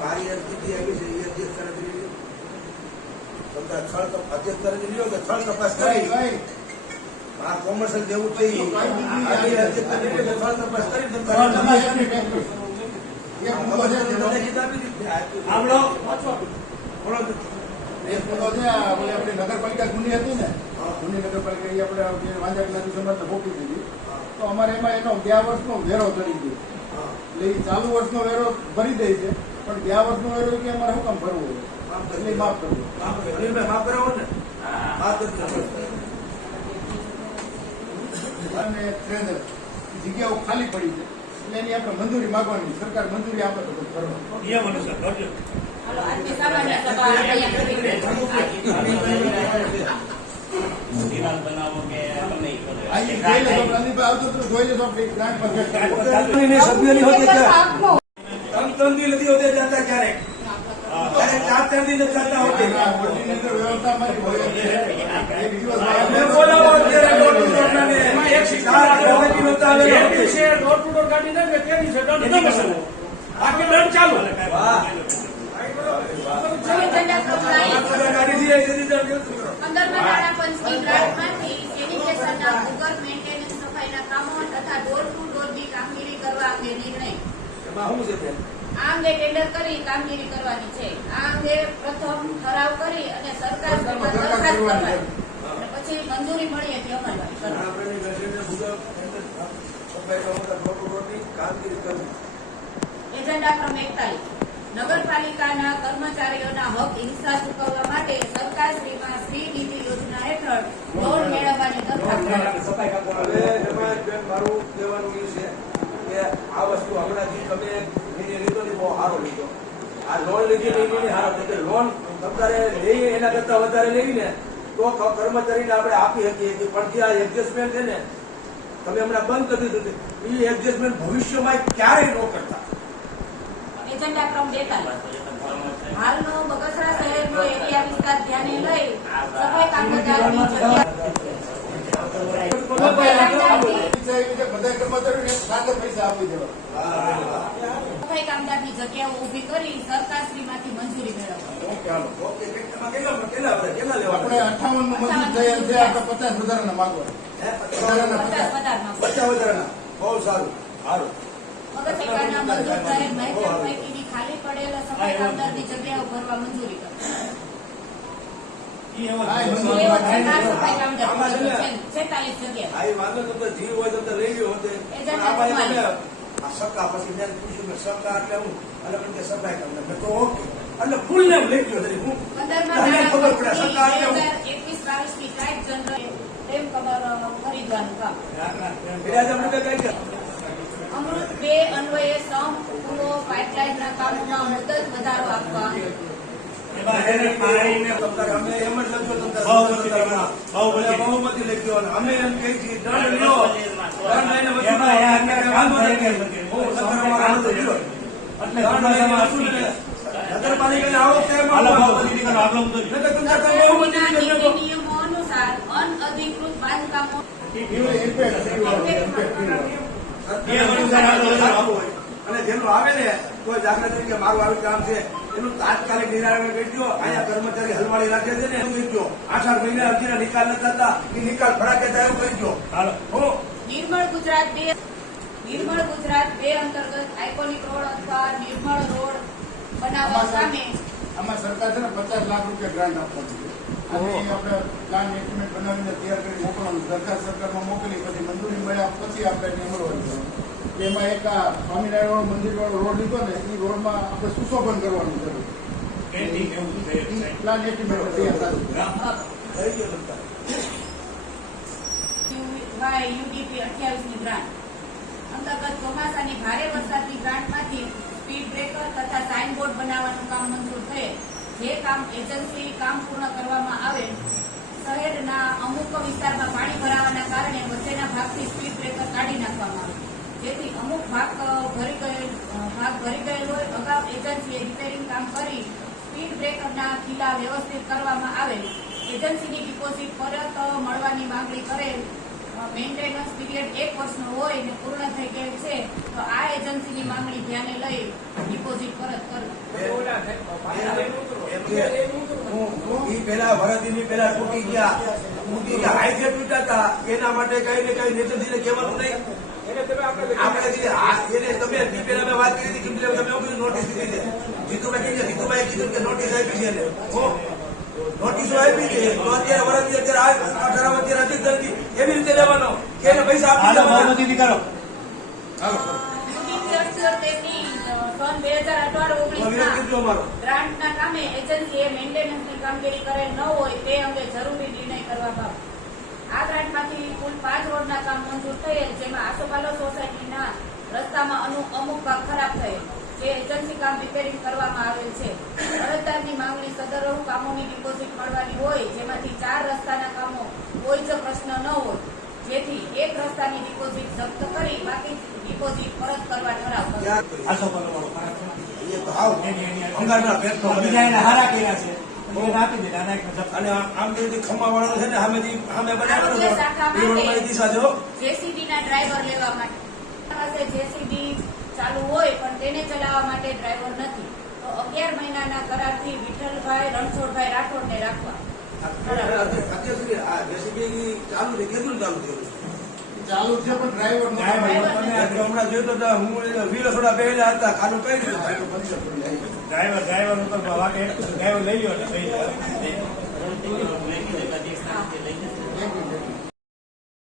મારી અરજી આવી છે એ અરજી સ્થળ તપાસ કરી આ કોમર્શિયલ જેવું છે સ્થળ તપાસ કરી નગરપાલિકા જૂની હતી ને જૂની નગરપાલિકા આપણે વાંજાકના સમાજને મોકલી દીધી તો અમારે એમાં એનો ગયા વર્ષનો વેરો ચડી ગયો એટલે એ ચાલુ વર્ષનો વેરો ભરી દે છે પણ ગયા વર્ષનો વેરો કે અમારે શું કામ ભરવો હોય એટલે માફ કરવું માફ કરાવો ને અને ટ્રેનર જગ્યાઓ ખાલી પડી છે એટલે એની આપણે મંજૂરી માંગવાની સરકાર મંજૂરી આપે તો ત્રણ નથી હોતે જતા ક્યારેક 4 दिन जाता होते આ અંગે ટેન્ડર કરી કામગીરી કરવાની છે. આ અંગે પ્રથમ ઠરાવ કરી અને સરકાર દરખાસ્ત કરવાની અને પછી મંજૂરી મળી હતી અમલવારી એજન્ડા ક્રમ 41 નગરપાલિકાના કર્મચારીઓના હક હિસ્સા ચૂકવવા માટે સરકારશ્રીમાં શ્રી નીતિ યોજના હેઠળ લોન મેળવવાની દરખાસ્ત. મારું કહેવાનું એ છે કે આ વસ્તુ હમણાંથી તમે લીધો ને બહુ સારો લીધો. આ લોન લીધી સારો એટલે લોન તમારે લઈએ એના કરતા વધારે લેવી ને તો કર્મચારીને આપણે આપી શકીએ પણ જે આ એડજસ્ટમેન્ટ છે ને તમે હમણાં બંધ કરી દીધું એ એડજસ્ટમેન્ટ ભવિષ્યમાં ક્યારેય ન કરતા. એજન્ડા ક્રમ 42 હાલનો બગસરા શહેરનો એરિયા વિસ્તાર ધ્યાને લઈ સફાઈ કામદારની જગ્યા સફાઈ કામદારની જગ્યાઓ ઉભી કરી સરકારશ્રીમાંથી મંજૂરી મેળવવા. આપણે 58 નું મંજૂર થયેલ છે આપણે 50 વધારાના માંગવા 50 વધારાના બહુ સારું સારું. મગજિકાના મંજૂર થયેલ મહેકમ પૈકીની ખાલી પડેલા સફાઈ કામદારની જગ્યાઓ ભરવા મંજૂરી કરી. અમૃત 2 અન્વયે સંપ પુલો પાઇપલાઇનના કામમાં મુદત વધારો આપવા. બહુમતી લખ્યો અમે એમ કહી છીએ દંડ લો નિયમો અનુસાર અનઅધિકૃત બાંધકામો અને જેનું આવે ને કોઈ દાખલા તરીકે મારું આવી કામ છે એનું તાત્કાલિક નિરાકરણ કરી દો. અહીંયા કર્મચારી હલવાડી રાખે છે ને એમ કહી દો 8 મહિના અરજીના નિકાલ ન થતા એ નિકાલ ફડાકે થાય એવું કહી દો. નિર્મળ ગુજરાત 2 અંતર્ગત આઇકોનિક રોડ અથવા નિર્મળ રોડ બનાવવા સામે આમાં સરકાર છે ને 50 લાખ રૂપિયા ગ્રાન્ટ આપવાની છે. આપણે પ્લાન એસ્ટિમેટ બનાવીને તૈયાર કરી મોકલવાનું દરખાસ્ત સરકારમાં મોકલી પછી મંજૂરી મળ્યા પછી આપણે અમલવારી એમાં એક સ્વામિનારાયણ મંદિર વાળો રોડ લીધો ને એ રોડમાં આપણે સુશોભન કરવાનું જરૂર પ્લાન એસ્ટિમેટ તૈયાર યુડીપી 28 ની ગ્રાન્ટ અંતર્ગત ચોમાસાની ભારે વરસાદની ગ્રાન્ટમાંથી સ્પીડ બ્રેકર તથા સાઇનબોર્ડ બનાવવાનું કામ મંજૂર થયેલ. જે કામ એજન્સી કામ પૂર્ણ કરવામાં આવે શહેરના અમુક વિસ્તારમાં પાણી ભરાવાના કારણે વચ્ચેના ભાગથી સ્પીડ બ્રેકર કાઢી નાખવામાં આવે જેથી અમુક ભાગ ભરી ગયેલ હોય. અગાઉ એજન્સીએ રિપેરિંગ કામ કરી સ્પીડ બ્રેકરના ખીલા વ્યવસ્થિત કરવામાં આવે. એજન્સીની ડિપોઝિટ પરત મળવાની માંગણી કરેલ મેન્ટેનન્સ પીરિયડ 1 વર્ષનો હોય ને પૂર્ણ થઈ ગયેલ છે તો આ એજન્સીની માંગણી ધ્યાને લઈ ડિપોઝિટ પરત કરવી. ઈ પેલા વરદીની પેલા તૂટી ગયા હાઈજે તૂટ્યા હતા એના માટે કઈ ને કઈ નેતૃત્વને કહેવાનું નહીં. આપણે એને તમે ઈ પેલા મેં વાત કરી હતી કે તમે એવું કીધું નોટિસ દીધી છે. જીતુભાઈ કીધું કે નોટિસ આપી છે એને. નોટિસો આપી છે તો અત્યારે વરદી અત્યારે 18 અત્યારે અધિક નથી એવી રીતે લેવાનો કે એને પૈસા આપી દેવાના. યુનિટ 78 ની સન 2018-19 ગ્રાન્ટના કામે એજન્સીએ મેન્ટેનન્સની કામગીરી કરેલ ન હોય તે અંગે જરૂરી નિર્ણય કરવા બાબત. આ ગ્રાન્ટમાંથી કુલ 5 રોડના કામ મંજૂર થયેલ, જેમાં આસોપાલો સોસાયટીના રસ્તામાં અમુક ભાગ ખરાબ થયેલ, જે એજન્સી કામ રિપેરિંગ કરવામાં આવેલ છે. અરજદારની માંગણી સદર કામોની ડિપોઝિટ મળવાની હોય, જેમાંથી 4 રસ્તાના કામો કોઈ જ પ્રશ્ન ન હોય, જેથી એક રસ્તાની ડિપોઝિટ જપ્ત કરી બાકી ડિપોઝિટ પરત કરવા ઠરાવ કર્યો. અને આમ તો ખમ્મા વાળો છે ને સામેથી સામે બનાવવાનો દિશા જો જેસીબી ના ડ્રાઈવર લેવા માટે પાસે જેસીબી ચાલુ હોય પણ તેને ચલાવવા માટે ડ્રાઈવર નથી, તો 11 મહિનાના કરારથી વિઠ્ઠલભાઈ રણછોડભાઈ રાઠોડને રાખવા. જેસીબી ચાલુ છે કેટલું ચાલુ થયું ચાલુ છે પણ ડ્રાઈવર હમણાં જોયું તો હું વીરો થોડા પહેલા હતા ખાલું કઈ દીધું ડ્રાઈવર ઉપર ડ્રાઈવર લઈ લ્યો